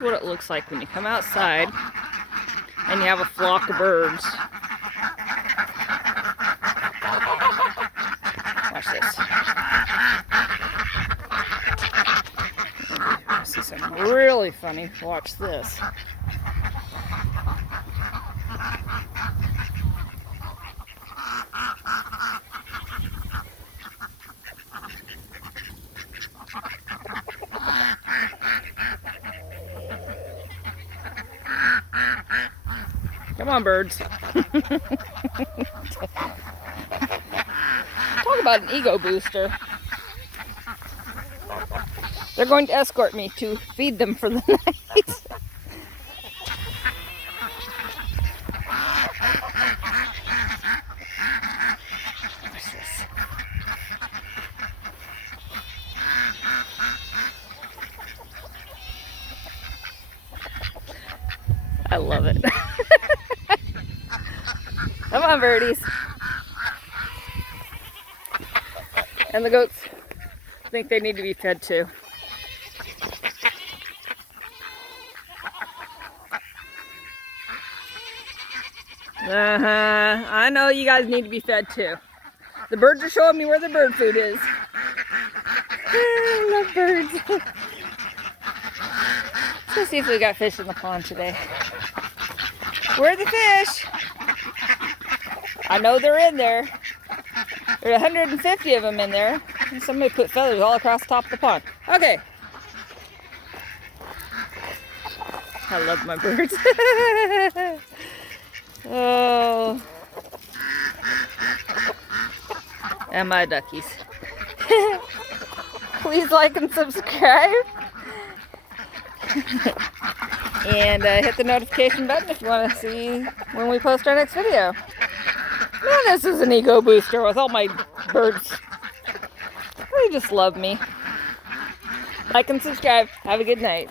What it looks like when you come outside and you have a flock of birds. Watch this. I see something really funny. Watch this. Come on, birds. Talk about an ego booster. They're going to escort me to feed them for the night. What's this? I love it. Come on, birdies. And the goats think they need to be fed too. I know you guys need to be fed too. The birds are showing me where the bird food is. I love birds. Let's see if we got fish in the pond today. Where are the fish? I know they're in there. There's 150 of them in there. And somebody put feathers all across the top of the pond. Okay. I love my birds. Oh. And my duckies. Please like and subscribe. And hit the notification button if you want to see when we post our next video. Man, this is an ego booster with all my birds. They just love me. Like and subscribe. Have a good night.